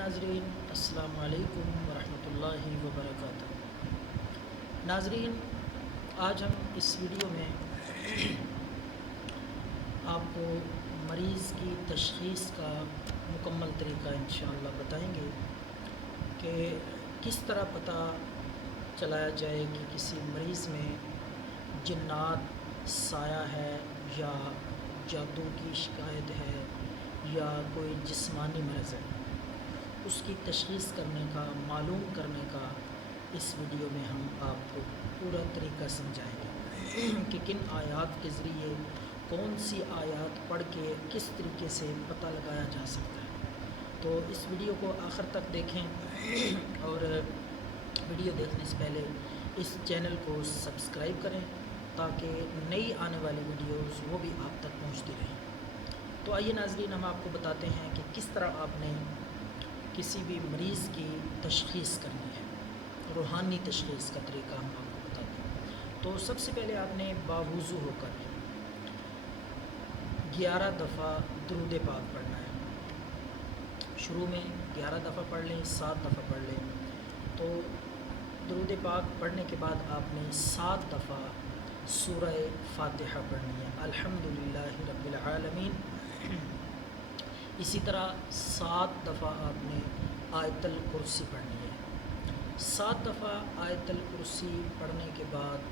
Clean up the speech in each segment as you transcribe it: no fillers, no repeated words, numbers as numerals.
ناظرین، السلام علیکم ورحمۃ اللہ وبرکاتہ۔ ناظرین، آج ہم اس ویڈیو میں آپ کو مریض کی تشخیص کا مکمل طریقہ انشاءاللہ بتائیں گے کہ کس طرح پتہ چلایا جائے کہ کسی مریض میں جنات سایہ ہے یا جادو کی شکایت ہے یا کوئی جسمانی مرض ہے۔ اس کی تشخیص کرنے کا، معلوم کرنے کا اس ویڈیو میں ہم آپ کو پورا طریقہ سمجھائیں گے کہ کن آیات کے ذریعے کون سی آیات پڑھ کے کس طریقے سے پتہ لگایا جا سکتا ہے۔ تو اس ویڈیو کو آخر تک دیکھیں اور ویڈیو دیکھنے سے پہلے اس چینل کو سبسکرائب کریں تاکہ نئی آنے والی ویڈیوز وہ بھی آپ تک پہنچتی رہیں۔ تو آئیے ناظرین، ہم آپ کو بتاتے ہیں کہ کس طرح آپ نے کسی بھی مریض کی تشخیص کرنی ہے۔ روحانی تشخیص کا طریقہ ہم آپ کو بتاتے ہیں۔ تو سب سے پہلے آپ نے باوضو ہو کر 11 دفعہ درود پاک پڑھنا ہے۔ شروع میں 11 دفعہ پڑھ لیں، 7 دفعہ پڑھ لیں۔ تو درود پاک پڑھنے کے بعد آپ نے 7 دفعہ سورہ فاتحہ پڑھنی ہے، الحمدللہ رب العالمین۔ اسی طرح 7 دفعہ آپ نے آیت الکرسی پڑھنی ہے۔ 7 دفعہ آیت الکرسی پڑھنے کے بعد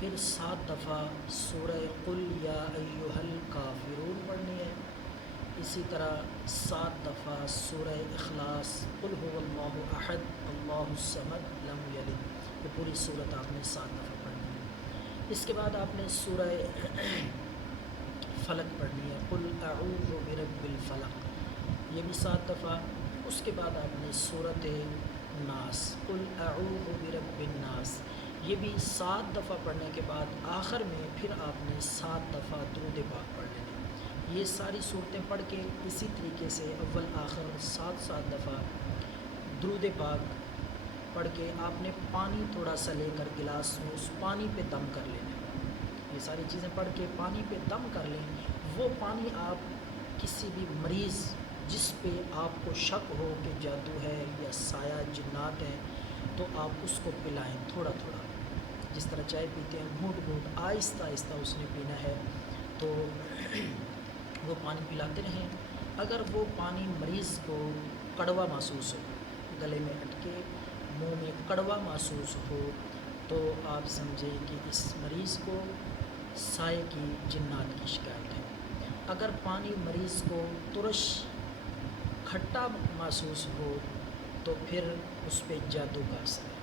پھر 7 دفعہ سورہ قل یا ایھا الکافرون پڑھنی ہے۔ اسی طرح 7 دفعہ سورہ اخلاص، قل ھو اللہ احد اللہ الصمد لم یلد، یہ پوری صورت آپ نے 7 دفعہ پڑھنی ہے۔ اس کے بعد آپ نے سورہ فلق پڑھنی ہے، قل اعوذ برب الفلق، یہ بھی 7 دفعہ۔ اس کے بعد آپ نے سورۃ ناس، قل اعوذ برب الناس، یہ بھی 7 دفعہ پڑھنے کے بعد آخر میں پھر آپ نے 7 دفعہ درود پاک پڑھ لینا۔ یہ ساری صورتیں پڑھ کے اسی طریقے سے اول آخر 7 دفعہ درود پاک پڑھ کے آپ نے پانی تھوڑا سا لے کر گلاس میں اس پانی پہ دم کر لینا ہے۔ یہ ساری چیزیں پڑھ کے پانی پہ دم کر لیں۔ وہ پانی آپ کسی بھی مریض جس پہ آپ کو شک ہو کہ جادو ہے یا سایہ جنات ہیں تو آپ اس کو پلائیں تھوڑا تھوڑا، جس طرح چائے پیتے ہیں گھونٹ گھونٹ آہستہ آہستہ اس نے پینا ہے، تو وہ پانی پلاتے رہیں۔ اگر وہ پانی مریض کو کڑوا محسوس ہو، گلے میں اٹکے منہ میں کڑوا محسوس ہو، تو آپ سمجھیں کہ اس مریض کو سائے کی جنات کی شکایت ہے۔ اگر پانی مریض کو ترش کھٹا محسوس ہو تو پھر اس پہ جادو کا اثر ہے۔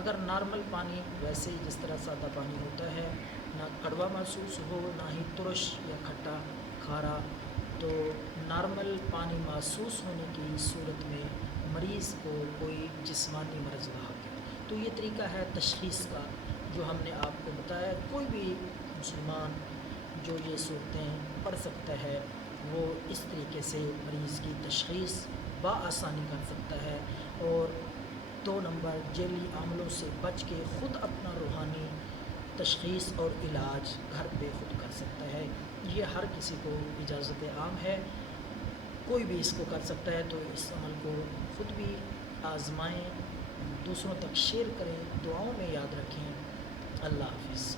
اگر نارمل پانی ویسے ہی جس طرح سادہ پانی ہوتا ہے، نہ کڑوا محسوس ہو نہ ہی ترش یا کھٹا کھارا، تو نارمل پانی محسوس ہونے کی صورت میں مریض کو کوئی جسمانی مرض لاحق ہے۔ تو یہ طریقہ ہے تشخیص کا جو ہم نے آپ کو بتایا۔ کوئی بھی مسلمان جو یہ صورتیں پڑھ سکتا ہے وہ اس طریقے سے مریض کی تشخیص بآسانی کر سکتا ہے، اور 2 نمبر ذیلی عملوں سے بچ کے خود اپنا روحانی تشخیص اور علاج گھر پہ خود کر سکتا ہے۔ یہ ہر کسی کو اجازت عام ہے، کوئی بھی اس کو کر سکتا ہے۔ تو اس عمل کو خود بھی آزمائیں، دوسروں تک شیئر کریں، دعاؤں میں یاد رکھیں۔ اللہ حافظ۔